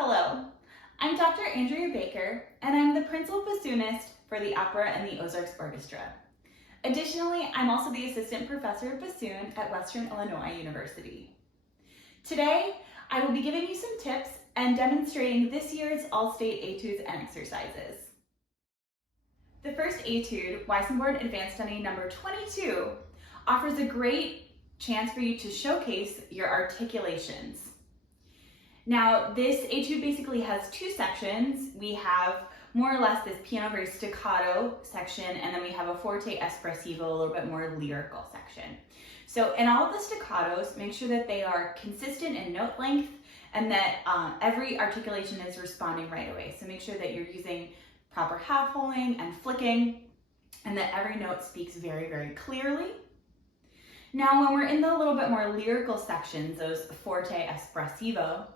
Hello, I'm Dr. Andrea Baker, and I'm the principal bassoonist for the opera and the Ozarks Orchestra. Additionally, I'm also the assistant professor of bassoon at Western Illinois University. Today, I will be giving you some tips and demonstrating this year's all-state etudes and exercises. The first etude, Weissenborn Advanced Study number 22, offers a great chance for you to showcase your articulations. Now, this etude basically has two sections. We have more or less this piano very staccato section, and then we have a forte espressivo, a little bit more lyrical section. So in all of the staccatos, make sure that they are consistent in note length and that every articulation is responding right away. So make sure that you're using proper half-holding and flicking, and that every note speaks very, very clearly. Now, when we're in the little bit more lyrical sections, those forte espressivo,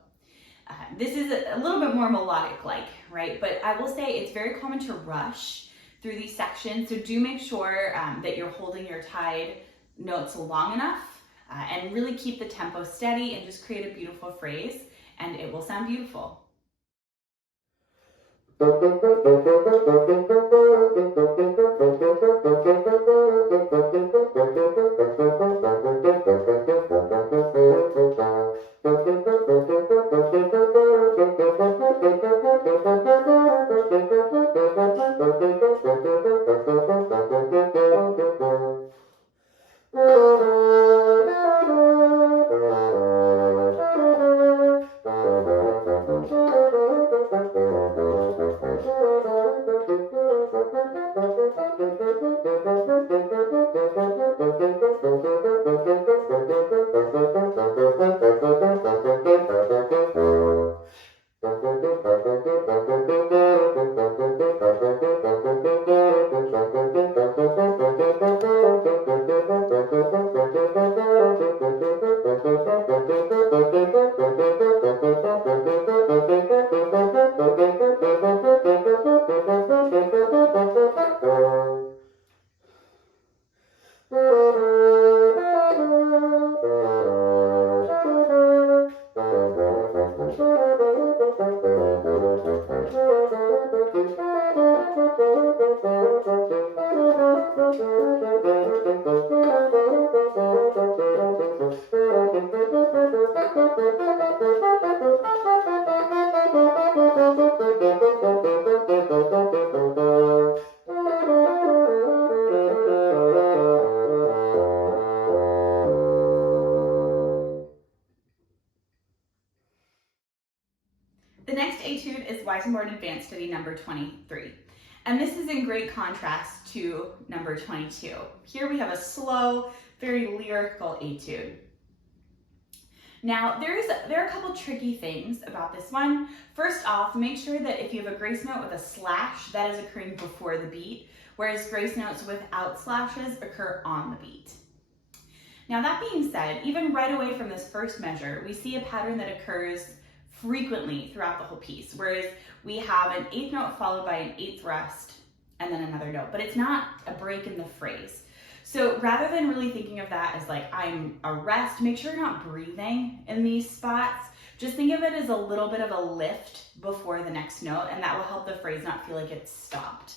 this is a little bit more melodic-like, right? But I will say it's very common to rush through these sections, so do make sure that you're holding your tied notes long enough and really keep the tempo steady and just create a beautiful phrase, and it will sound beautiful. The next etude is Weissenborn Advanced Study number 23. And this is in great contrast to number 22. Here we have a slow, very lyrical etude. Now, there are a couple tricky things about this one. First off, make sure that if you have a grace note with a slash, that is occurring before the beat, whereas grace notes without slashes occur on the beat. Now, that being said, even right away from this first measure, we see a pattern that occurs frequently throughout the whole piece, whereas we have an eighth note followed by an eighth rest and then another note, but it's not a break in the phrase. So rather than really thinking of that as like I'm a rest, make sure you're not breathing in these spots. Just think of it as a little bit of a lift before the next note, and that will help the phrase not feel like it's stopped.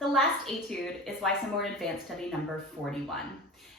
The last etude is Lycée More Advanced Study number 41.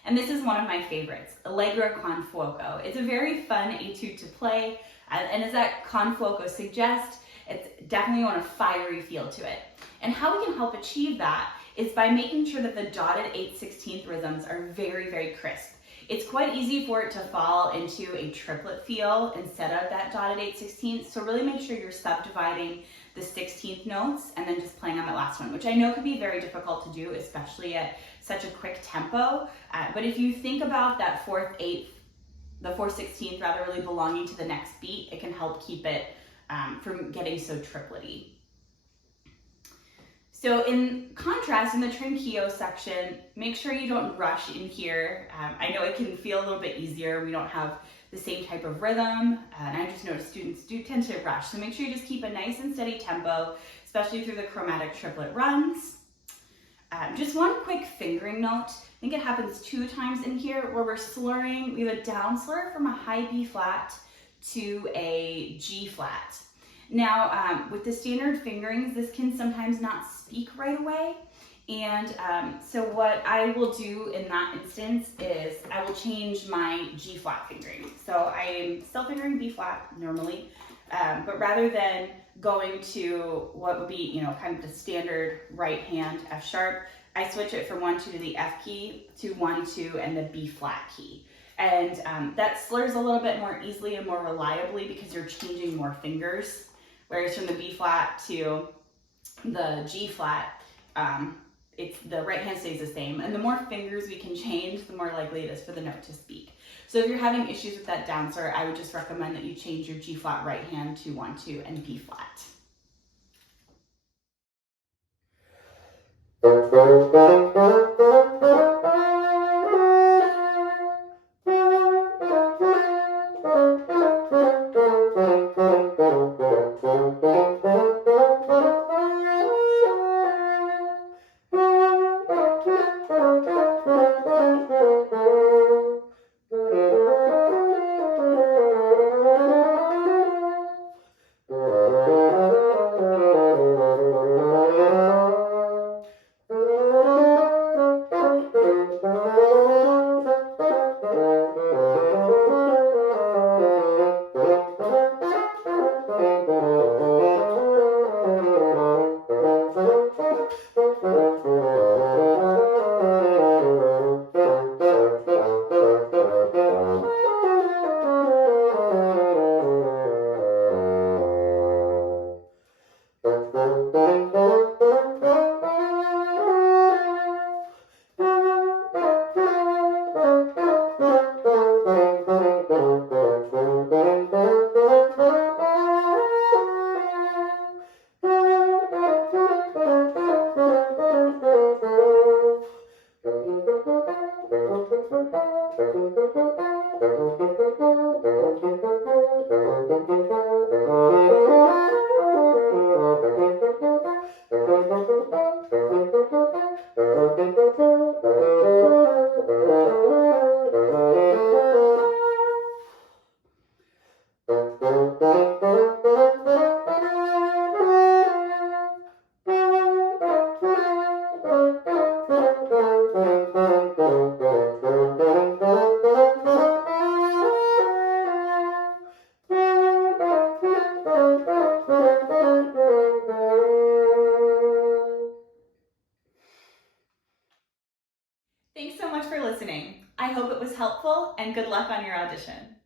And this is one of my favorites, Allegro con fuoco. It's a very fun etude to play, and as that con fuoco suggests, it's definitely on a fiery feel to it. And how we can help achieve that is by making sure that the dotted 8/16 rhythms are very, very crisp. It's quite easy for it to fall into a triplet feel instead of that dotted 8/16, so really make sure you're subdividing the 16th notes and then just playing on that last one, which I know can be very difficult to do, especially at such a quick tempo. But if you think about that the 4/16th rather really belonging to the next beat, it can help keep it from getting so triplety. So in contrast, in the Trinquillo section, make sure you don't rush in here. I know it can feel a little bit easier. We don't have the same type of rhythm, and I just noticed students do tend to rush. So make sure you just keep a nice and steady tempo, especially through the chromatic triplet runs. Just one quick fingering note. I think it happens 2 times in here where we're slurring. We have a down slur from a high B flat to a G flat. Now, with the standard fingerings, this can sometimes not speak right away. And so what I will do in that instance is I will change my G flat fingering. So I'm still fingering B flat normally, but rather than going to what would be, kind of the standard right hand F sharp, I switch it from 1, 2 to the F key to 1, 2 and the B flat key. And that slurs a little bit more easily and more reliably because you're changing more fingers. Whereas from the B flat to the G flat, the right hand stays the same. And the more fingers we can change, the more likely it is for the note to speak. So if you're having issues with that down slur, I would just recommend that you change your G flat right hand to 1, 2 and B flat. Thanks so much for listening. I hope it was helpful, and good luck on your audition.